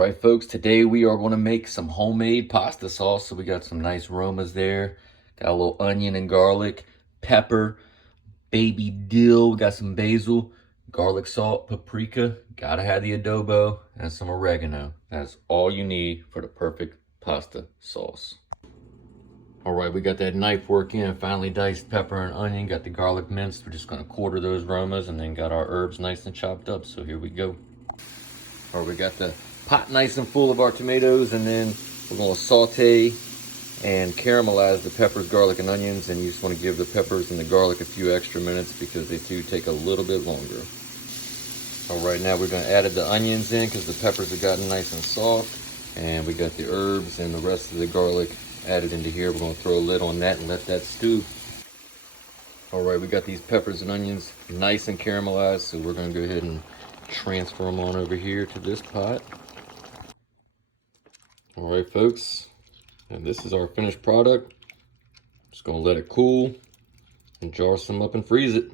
right, folks, today we are going to make some homemade pasta sauce. So we got some nice aromas there. Got a little onion and garlic, pepper, baby dill, got some basil, garlic salt, paprika, gotta have the adobo, and some oregano. That's all you need for the perfect pasta sauce. All right, we got that knife work in, finely diced pepper and onion, got the garlic minced. We're just gonna quarter those aromas and then got our herbs nice and chopped up. So here we go. All right, we got the pot nice and full of our tomatoes, and then we're gonna saute and caramelize the peppers, garlic, and onions. And you just wanna give the peppers and the garlic a few extra minutes because they do take a little bit longer. All right, now we're gonna add the onions in because the peppers have gotten nice and soft. And we got the herbs and the rest of the garlic added into here. We're gonna throw a lid on that and let that stew. All right, we got these peppers and onions nice and caramelized, so we're gonna go ahead and transfer them on over here to this pot. All right, folks, and this is our finished product. Just gonna let it cool and jar some up and freeze it.